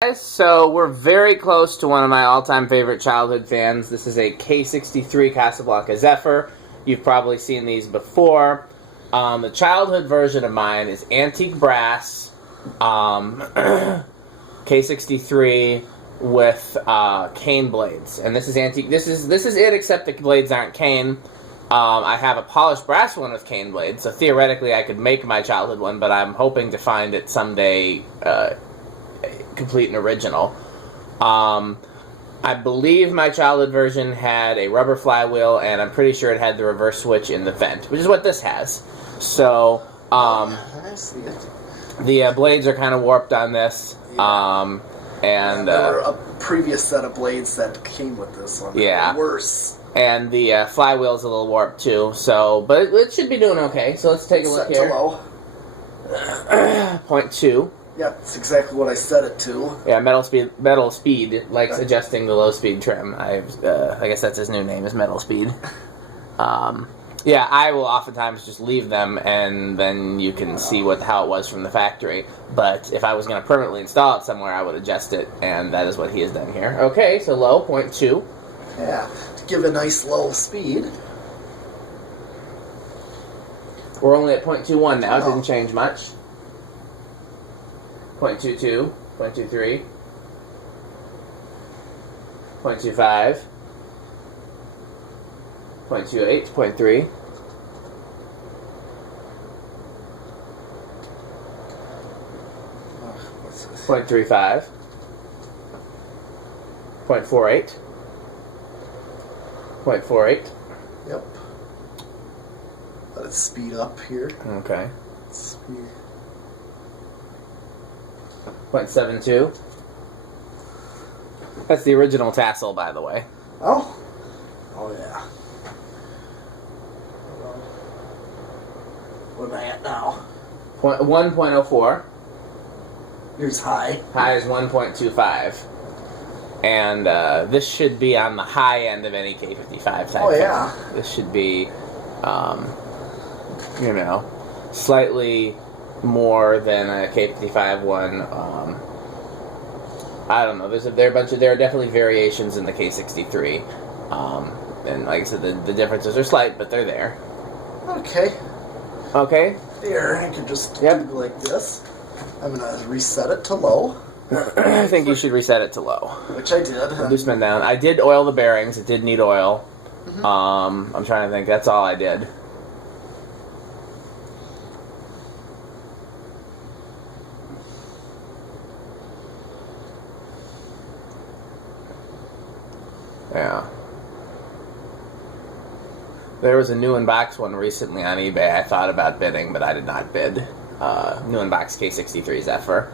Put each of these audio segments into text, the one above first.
Guys, so we're very close to one of my all-time favorite childhood fans. This is a K63 Casablanca Zephyr. You've probably seen these before. The childhood version of mine is antique brass, K63 with cane blades, and this is antique. This is it, except the blades aren't cane. I have a polished brass one with cane blades, so theoretically I could make my childhood one, but I'm hoping to find it someday. Complete and original. I believe my childhood version had a rubber flywheel, and I'm pretty sure it had the reverse switch in the vent, which is what this has. So, the blades are kind of warped on this, and there were a previous set of blades that came with this one. Yeah, worse. And the flywheel's a little warped too. So, but it should be doing okay. So let's take a look here. Set to low. 0.2. Yeah, that's exactly what I set it to. Yeah, Metal Speed likes adjusting the low speed trim. I guess that's his new name, is Metal Speed. Yeah, I will oftentimes just leave them, and then you can see how it was from the factory. But if I was going to permanently install it somewhere, I would adjust it, and that is what he has done here. Okay, so low, 0.2. Yeah, to give a nice low speed. We're only at 0.21 now, it didn't change much. 0.22, 0.23, 0.25, 0.28, 0.3, 0.35, 0.48, 0.48. Yep. Let it speed up here. Okay. Speed. 0.72. That's the original tassel, by the way. Oh? Oh, yeah. What am I at now? 1.04. Here's high. High is 1.25. And this should be on the high end of any K55 type. Oh, yeah. Thing. This should be, slightly more than a K55 one. I don't know. There are definitely variations in the K63. And like I said, the differences are slight, but they're there. Okay. Okay. Here, I can just do like this. I'm going to reset it to low. I think you should reset it to low. Which I did. Reduce spin down. I did oil the bearings. It did need oil. Mm-hmm. I'm trying to think. That's all I did. Yeah. There was a new in-box one recently on eBay. I thought about bidding, but I did not bid. New in-box K63 Zephyr.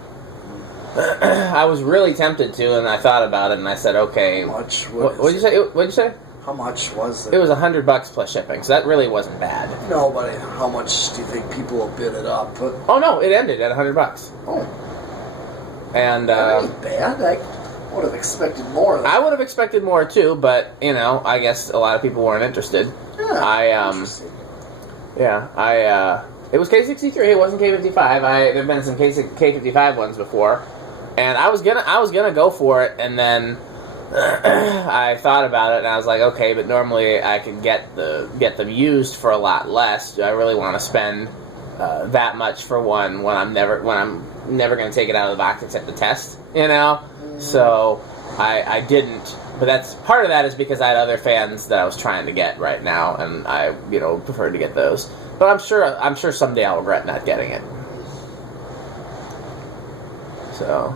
I was really tempted to, and I thought about it, and I said, okay. How much? What did you say? What did you say? How much was it? It was $100 plus shipping, so that really wasn't bad. No, but how much do you think people will bid it up? Oh no, it ended at $100. Oh. And that ain't bad. I would have expected more. I would have expected more too, but I guess a lot of people weren't interested. Yeah. Interesting. Yeah, it was K63. It wasn't K55. There've been some K55 ones before, and I was gonna go for it, and then I thought about it, and I was like, okay, but normally I can get them used for a lot less. Do I really want to spend that much for one when I'm never going to take it out of the box except to test? So I didn't. But part of that is because I had other fans that I was trying to get right now, and I preferred to get those. But I'm sure someday I'll regret not getting it. So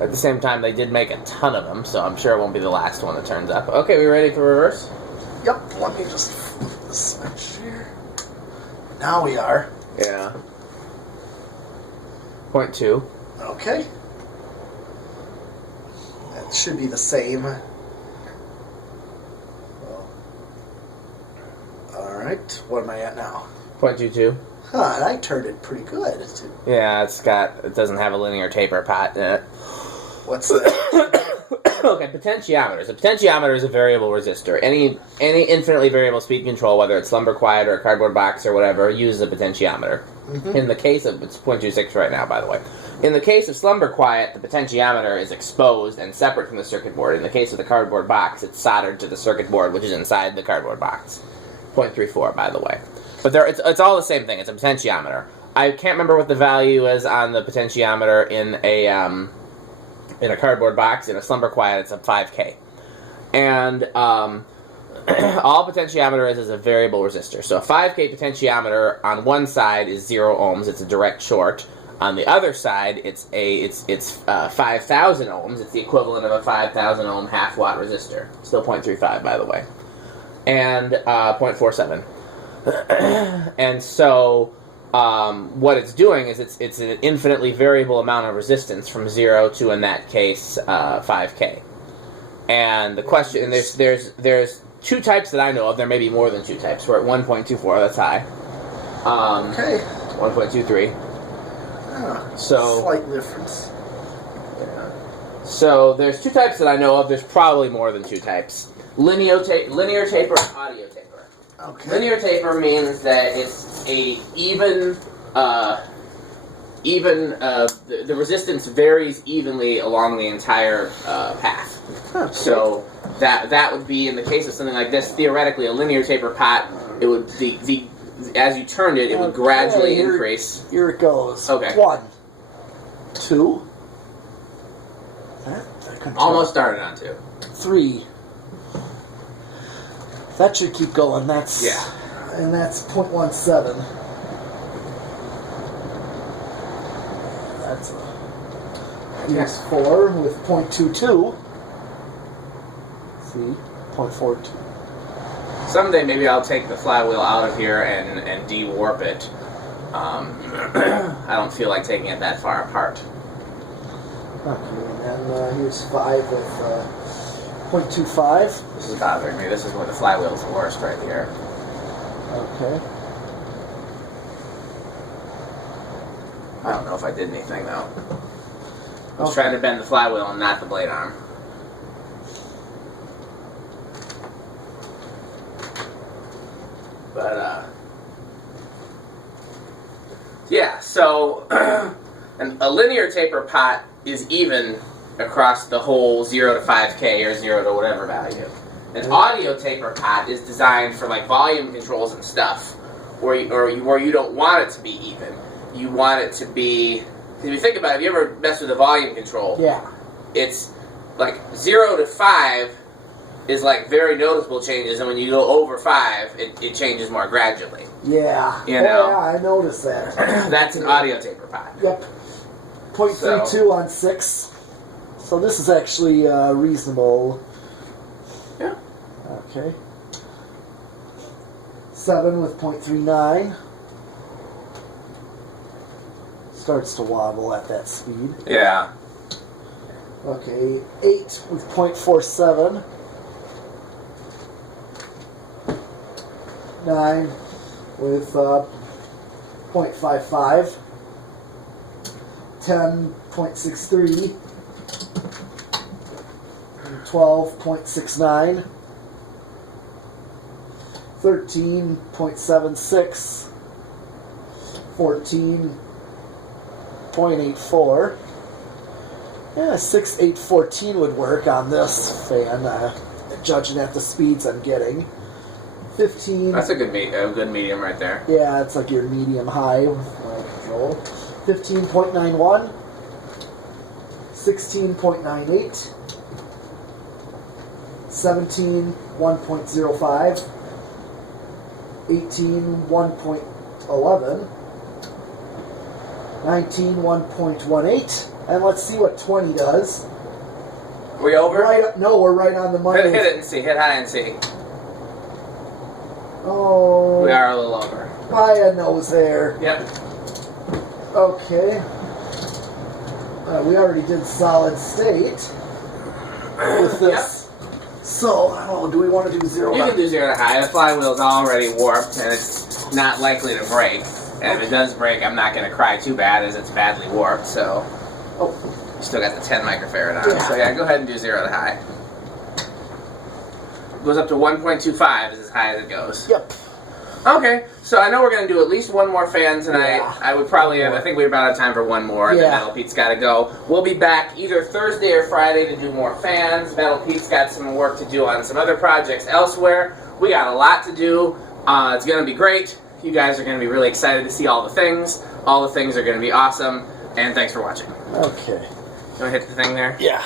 at the same time, they did make a ton of them, so I'm sure it won't be the last one that turns up. Okay, we ready for reverse? Yep. Let me just flip the switch here. Now we are. Yeah. 0.2. Okay. That should be the same. Alright, what am I at now? 0.22. Huh, and I turned it pretty good. Yeah, it doesn't have a linear taper pot in it. What's that? Okay, potentiometers. A potentiometer is a variable resistor. Any infinitely variable speed control, whether it's slumber quiet or a cardboard box or whatever, uses a potentiometer. Mm-hmm. In the case of, it's 0.26 right now, by the way. In the case of slumber quiet, the potentiometer is exposed and separate from the circuit board. In the case of the cardboard box, it's soldered to the circuit board, which is inside the cardboard box. 0.34, by the way. But it's all the same thing. It's a potentiometer. I can't remember what the value is on the potentiometer in a cardboard box. In a slumber quiet, it's a 5K. And all potentiometer is a variable resistor. So a 5K potentiometer on one side is 0 ohms. It's a direct short. On the other side, it's 5,000 ohms. It's the equivalent of a 5,000 ohm half watt resistor. Still 0.35, by the way. And 0.47. And so what it's doing is it's an infinitely variable amount of resistance from 0 to, in that case, 5K. And the question, and there's two types that I know of. There may be more than two types. We're at 1.24. That's high. Okay. 1.23. So slight difference. Yeah. So there's two types that I know of. There's probably more than two types. Linear taper and audio taper. Okay. Linear taper means that it's a the resistance varies evenly along the entire path. Okay. So that would be, in the case of something like this, theoretically a linear taper pot. It would as you turned it, it would gradually increase. Here it goes. Okay. 1, 2. That Almost started on 2. 3. That should keep going. That's yeah. And that's 0.17. That's here's 4 with 0.22. See, 0.42. Someday maybe I'll take the flywheel out of here and de-warp it. I don't feel like taking it that far apart. Okay, and then here's 5 with 0.25. This is bothering me. This is where the flywheel's the worst right here. Okay. I don't know if I did anything though. I was trying to bend the flywheel and not the blade arm. But, yeah, so a linear taper pot is even across the whole 0 to 5K or 0 to whatever value. An audio taper pot is designed for like volume controls and stuff, where you don't want it to be even. You want it to be. If you think about it, if you ever mess with a volume control, yeah, it's like 0 to 5 is like very noticeable changes, and when you go over 5, it changes more gradually. Yeah. You know? Yeah, I noticed that. That's an audio taper pot. Yep. 0.32 on 6. So this is actually reasonable. Yeah. Okay. 7 with 0.39. Starts to wobble at that speed. Yeah. Okay. 8 with 0.47. 9 with 0.55. 10.63. 12.69. 13.76. 14.84. Yeah, 6, 8, 14 would work on this fan, judging at the speeds I'm getting. 15. That's a good medium right there. Yeah, it's like your medium high with my control. 15.91. 16.98. 17, 1.05. 18, 1.11. 19, 1.18. And let's see what 20 does. Are we over? No, we're right on the money. Hit it and see. Hit high and see. Oh. We are a little over. My nose there. Yep. Okay. We already did solid state with this. Yep. So, I don't know, do we want to do 0 You can do 0 to high. The flywheel's already warped and it's not likely to break. And if it does break, I'm not going to cry too bad as it's badly warped, so. Oh, Still got the 10 microfarad on. Yeah. So yeah, go ahead and do 0 to high. Goes up to 1.25 is as high as it goes. Yep. Okay, so I know we're going to do at least one more fan tonight. Yeah. I would probably I think we're about out of time for one more, and then Metal Pete's got to go. We'll be back either Thursday or Friday to do more fans. Metal Pete's got some work to do on some other projects elsewhere. We got a lot to do. It's going to be great. You guys are going to be really excited to see all the things. All the things are going to be awesome, and thanks for watching. Okay. You want to hit the thing there? Yeah.